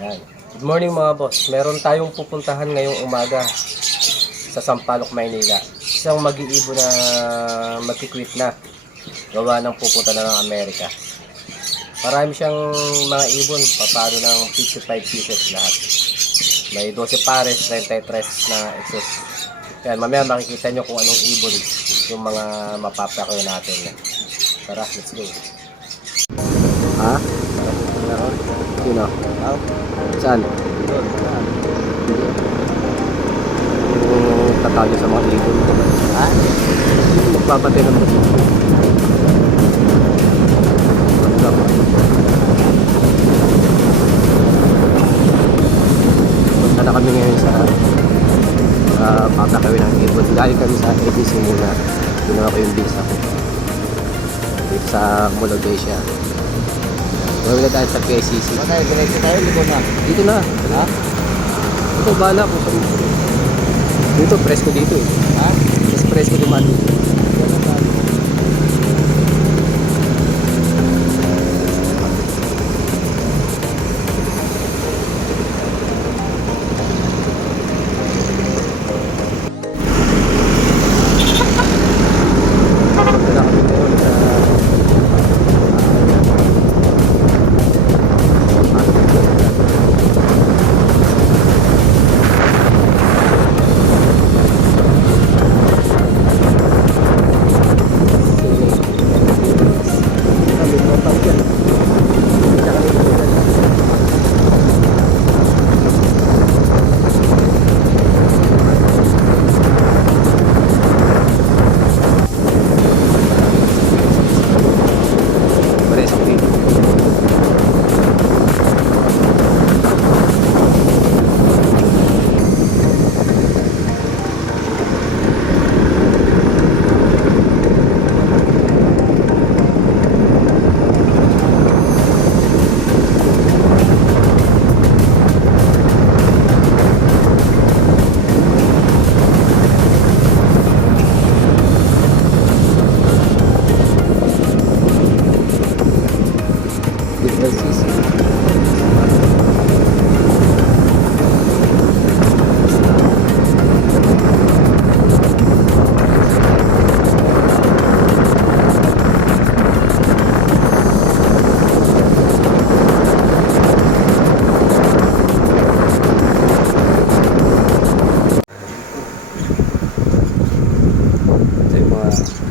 Yan. Good morning mga boss. Meron tayong pupuntahan ngayong umaga sa Sampaloc, Maynila. Isang mag-iibo na magkikwit na. Gawa ng pupunta na ng Amerika. Marami siyang mga ibon. Papalo ng 55 pieces lahat. May 12 pares, 33 na exos. Yan, mamaya makikita nyo kung anong ibon yung mga mapapakayo natin. Tara, let's go. Ha? Meron? Sino? Saan? Tatalo sa mga ibon. Ha? Magpapatay naman. Punta na kami ngayon sa papakawin ng ibon. Galing kami sa ABC muna. Ginawa ko yung visa ko. Dito sa Mologasia. Gawin na tayo sa KCC. Tayo, diretso tayo, likod na. Dito na. Ha? Ito bala ko. Dito, presko dito eh. Ha? Mas presko dumaan dito.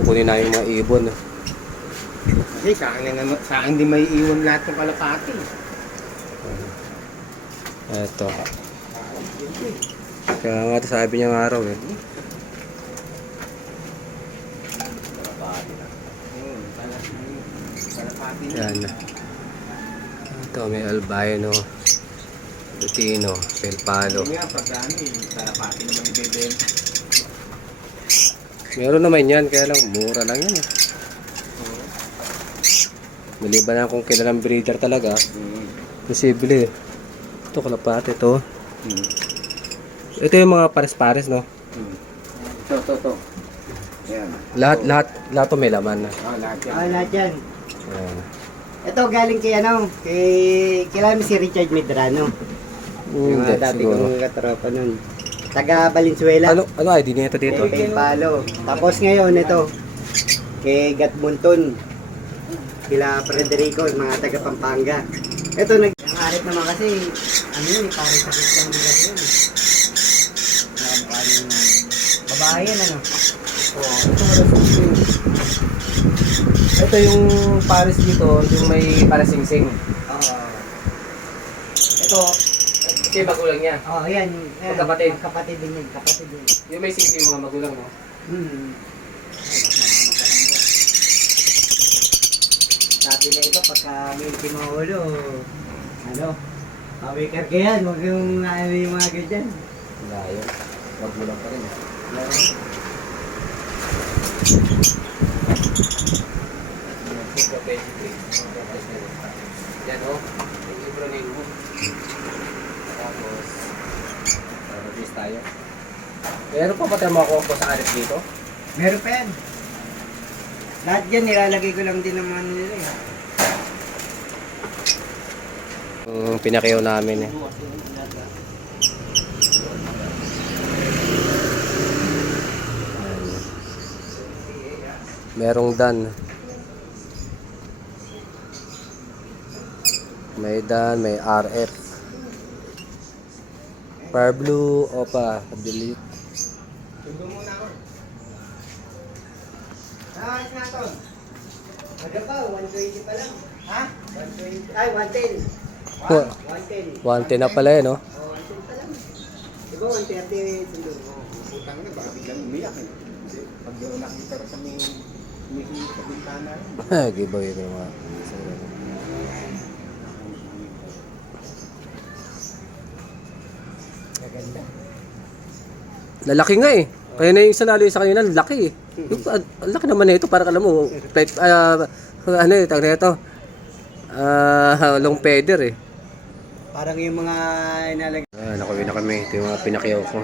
Kukunin na yung mga ibon. Kasi sa akin di may iwan lahat ng kalapati. Eto. Kaya nga sabi niya nga araw eh. Kalapati na. Yan. Ito may albino, lutino, pelpalo. Nga, pag ano kalapati naman ibebenta. Meron naman yan, kaya lang mura lang yan eh. Maliban na kung kilalang breeder talaga. Posible eh. Ito kalapati ito. Ito yung mga pares-pares no? Ito. Ayan. Lahat to may laman na. Lahat yan. Lahat yan. Ayan. Ito galing kay kilala mo si Richard Medrano. Yung Hindi, dati siguro. kong katropa nun. Taga Valenzuela. Ano ID nito dito? Kay Palo. Tapos ngayon ito, kay Gatmonton. Kila Frederico, mga taga Pampanga. Ito, nag-aarip naman kasi, ano yun, parang sakit lang nila yun. Babae yan, ano? Ito yung pares dito, yung may parasingsing. Ito yung magulang niya. Yan. Magkapatid. Kapatid din yun, kapatid din. Yung may singing mga magulang mo. Sabi na iba, pagka may tinuulo, awikar ka yan, huwag yung yung mga ganyan. Wala yun. Magulang pa rin. Yan o. Yung libro na yung tapos release tayo. Meron pa ba tayo makuha sa arif dito? Meron pa yan. Lahat yan, nilalagay ko lang din naman nila eh. Yung pinakyaw namin eh. Merong dan. May dan, may RF. Power blue, opa, delete. Tundo muna ako. Ayos na to. Aga pa, 120 pa lang. Ha? 120. Ay, 110. 110. 110 na pala eh, no? Oh, 110 pa lang. Diba, 130 sundo. Putang na, baka biglang umiyak eh. Kasi pag doon nakita rin kami umihilig sa bintana. Giveaway ko mga. Maganda. Lalaki nga eh. Kaya na yung isa lalo yung sa kanila, laki eh. Yung, ang laki naman na ito, parang alam mo, flight, ano eh, tag na ito. Long feather eh. Parang yung mga inalag... Nakawin na kami. Ito yung mga pinakyaw ko.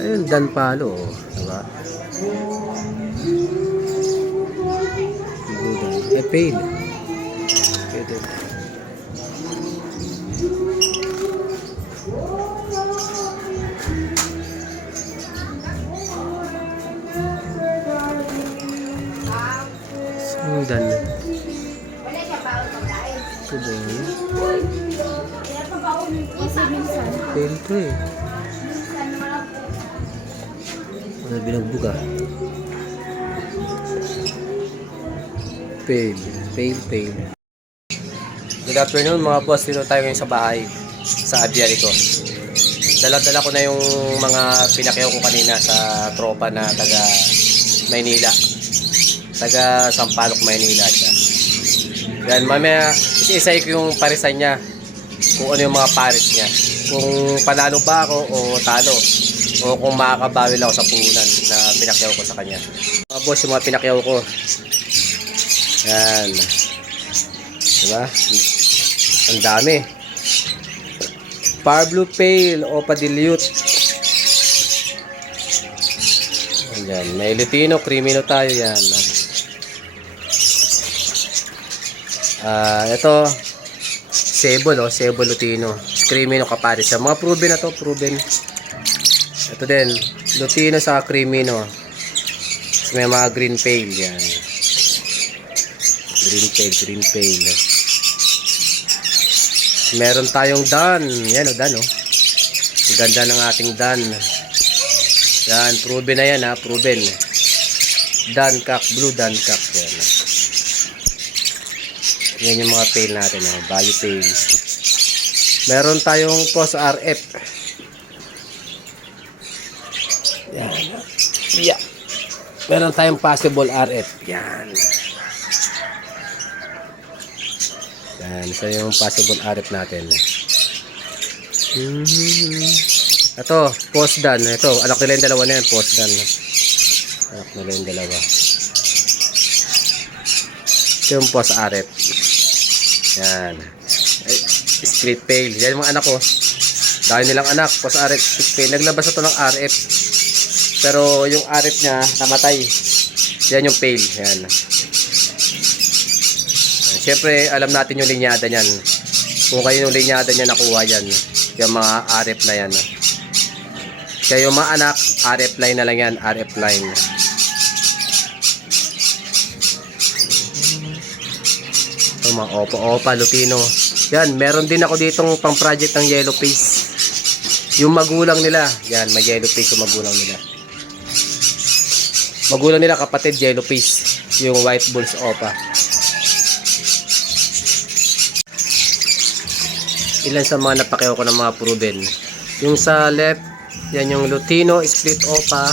Ayun, dan palo. Oh. Diba? Fail. Pwede. Dan. Ito din. Fail to eh. Wala binagbog ah. Fail. Fail. Good afternoon mga boss. Dito tayo ngayon sa bahay. Sa aviary ko. Dala-dala ko na yung mga pinakyaw ko kanina sa tropa na taga Maynila. Taga Sampaloc, Maynila siya. Yan, mamaya isa-isay ko yung parisan niya. Kung ano yung mga paris niya. Kung panalo ba ako o talo. O kung makakabawi lang ako sa puhunan na pinakyaw ko sa kanya. Mga boss, yung mga pinakyaw ko. Yan. Diba? Ang dami. Power blue pale o dilute. Ayan. May Lutino, Crimino tayo yan. Ito Sebo, no? Sebo Lutino. Crimino kapares. Sa mga proven na to, proven. Ito din, Lutino sa Crimino. May mga green pale yan. Green pale. Meron tayong dan. Yan o, dan o. Ang ganda ng ating dan. Yan, proven na yan ha, proven. Dunkak, blue Dunkak. Yan. Yan yung mga pale natin, value pale. Meron tayong post RF. Yan. Yeah. Meron tayong possible RF. Yan. Yan. Isa yung possible RF natin. Ito, post dan. Ito, anak nila yung dalawa na yan. Post dan. Anak nila yung dalawa. Ito yung post RF. Yan. Ay, split pale. Yan yung mga anak ko. Dahil nilang anak. Post RF, split pale. Naglabas ito ng RF. Pero yung RF niya, namatay. Yan yung pale. Yan. Siyempre, alam natin yung linyada niyan. Kung kayo yung linyada niya nakuha yan. Yung mga RF na yan. Kaya yung mga anak, RF line na lang yan. RF line. Mga opa, Lutino. Yan, meron din ako ditong pang project ng yellow face. Yung magulang nila. Yan, may yellow face yung magulang nila. Magulang nila kapatid yellow face. Yung white bulls opa. Ilan sa mga napakyaw ko ng mga proven. Yung sa left, yan yung Lutino, split opa.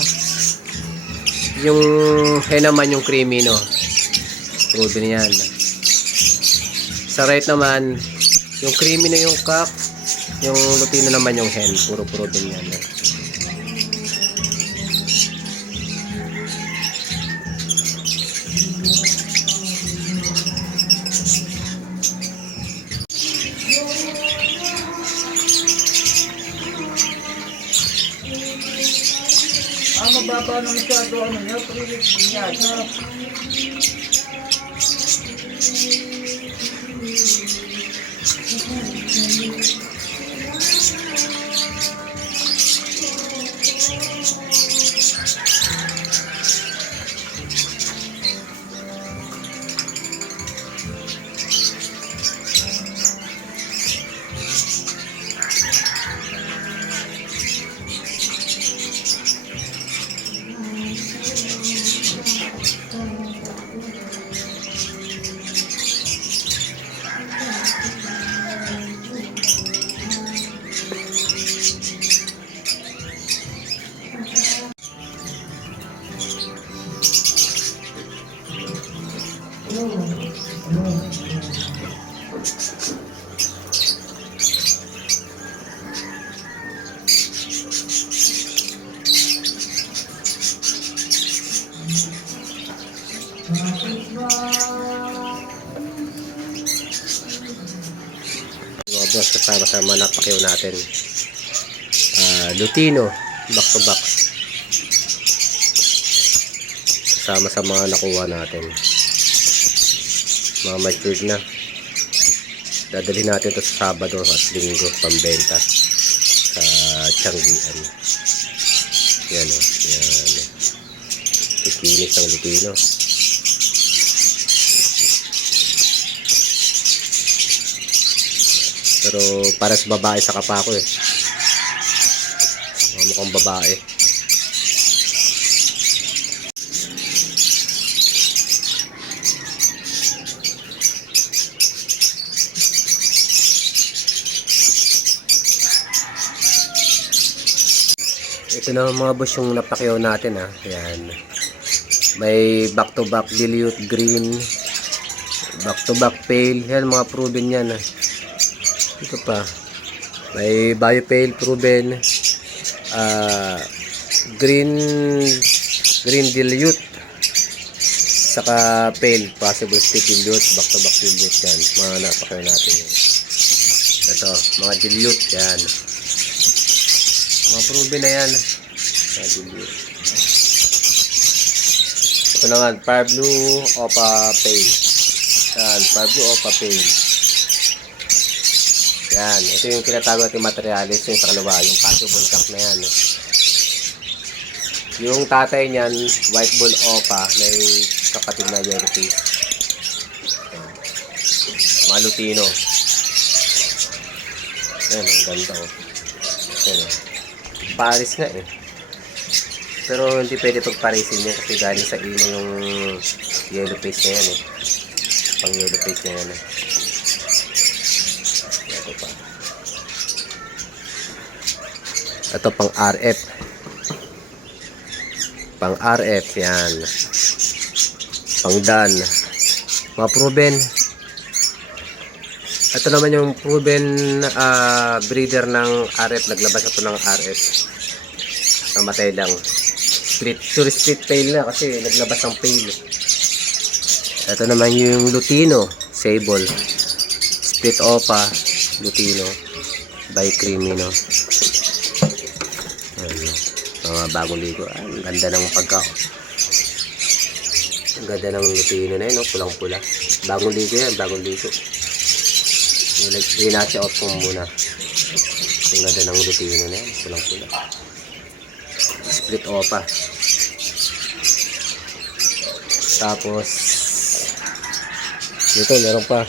Yung naman yung Crimino. Proven yan. Sa right naman, yung Crimino yung cock, yung Lutino naman yung hen. Puro proven yan. mababa na masyado ano niya, prilit niya. Mga boss, kasama-sama na pakyaw natin. Lutino, back to back. Kasama sa mga nakuha natin. Mga matured na. Dadalhin natin ito sa Sabado at Linggo pambenta sa Tianggian. Yan o. Yan. Ikinis ng Lutino. Pero para sa babae sa kapako eh. Mukhang babae. Ito na mga boss yung napakyaw natin ha. Ayan. May back to back dilute green. Back to back pale. Yan mga proven yan ha. Ito pa. May biopale proven. Green dilute. Saka pale. Possible stick dilute. Back to back dilute yan. Mga napakyaw natin yan. Ito. Mga dilute yan. Mga proven na yan. Ito naman, Fire Blue Opa Pale. Yan, Fire Blue Opa Pale. Yan, ito yung tinatago natin materialis. Yung sa kalawa, yung possible cup na yan. Yung tatay niyan, White Bull Opa, may kapatid na yellow face. Mga Lutino. Yan, ang ganda oh. Yan Paris nga eh. Pero hindi pwede pagparisin niya kasi galing sa ino yung yellow face na yan eh. Pang yellow face na yan eh. Ito pa. Ito pang RF. Pang RF yan. Pang Dan. Mga proven. Ito naman yung proven breeder ng RF. Naglabas ito ng RF. Namatay lang. Split tail na kasi naglabas ng pail. Ito naman yung Lutino. Sable. Split Opa. Lutino. By Crimino. Mga bagong ligo. Ang ganda ng ang ganda ng Lutino na yun. Pulang-pula. Bagong ligo yan. Bagong ligo. Rinasi out po muna. Ang ganda ng Lutino na yan. Pulang-pula. Split Opa. Tapos dito meron pa.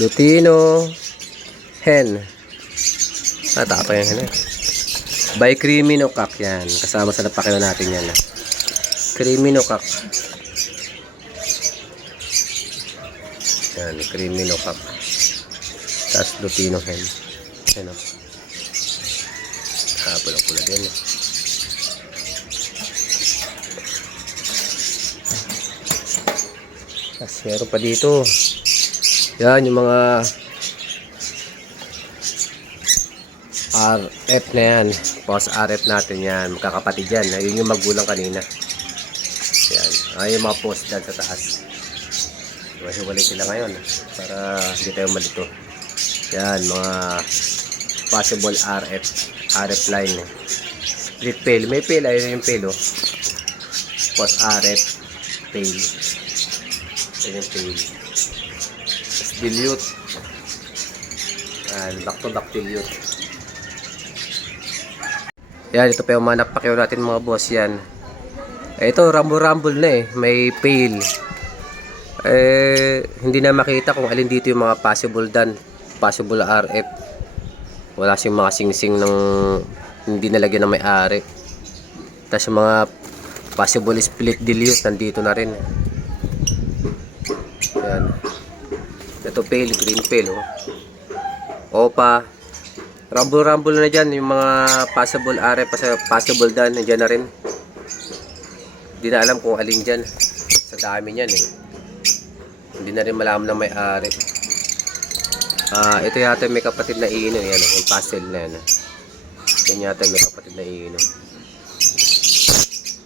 Lutino Hen. Tapa yan hen. By Crimino Cock yan. Kasama sa napakilo natin yan. Crimino Cock. Yan, Crimino Cock. Tapos Lutino Hen. Yan o. Pula-pula din. Tapos meron pa dito. Yan yung mga RF na yan. Post RF natin yan. Magkakapatid yan. Yun yung magulang kanina. Yan. Ay yung mga post dyan sa taas. Hiwalay sila ngayon. Para hindi tayo malito. Yan. Mga possible RF line. Split pail. May pail. Ayun yung pail, oh. Tapos RF pail. Ayun yung pail. Tapos dilute. Back to back dilute. Yan, ito pa yung mga napakyaw natin mga boss yan. Ito, rumble na eh. May pail. Hindi na makita kung alin dito yung mga possible possible RF. Wala siyang mga sing-sing ng hindi nalagyan ng may-ari. Tapos yung mga possible split dilute nandito na rin. Yan. Ito pail, green pail, oh. Opa. Rumble na dyan. Yung mga possible RF, possible dan, nandyan na rin. Hindi na alam kung alin dyan. Sa dami niyan eh. Hindi na rin malaman na may-ari. Ito yata may kapatid na iinom. Yan, yung pastel na yan. Yan yata may kapatid na iinom.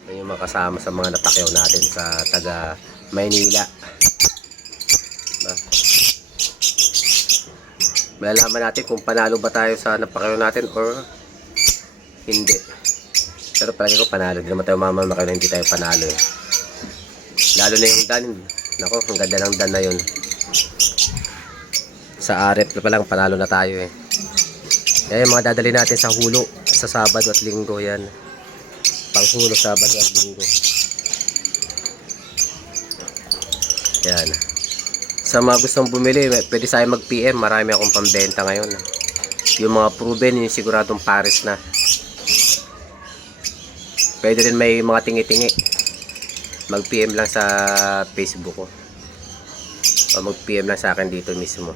Yan yung makasama sa mga napakyaw natin sa taga Maynila. Malalaman natin kung panalo ba tayo sa napakyaw natin or hindi. Pero palagi ko panalo. Hindi naman tayo mamamakaw na hindi tayo panalo eh. Lalo na yung dan. Nako, ang ganda ng dan na yun. Sa RF pa lang panalo na tayo eh. Yan yung mga dadali natin sa hulo sa Sabado at Linggo yan. Panghulo Sabado at Linggo. Yan. Sa mga gustong bumili, pwede sa akin mag-PM. Marami akong pambenta ngayon. Yung mga proven, yung siguradong pares na. Pwede rin may mga tingi-tingi. Mag-PM lang sa Facebook ko. O mag-PM lang sa akin dito mismo.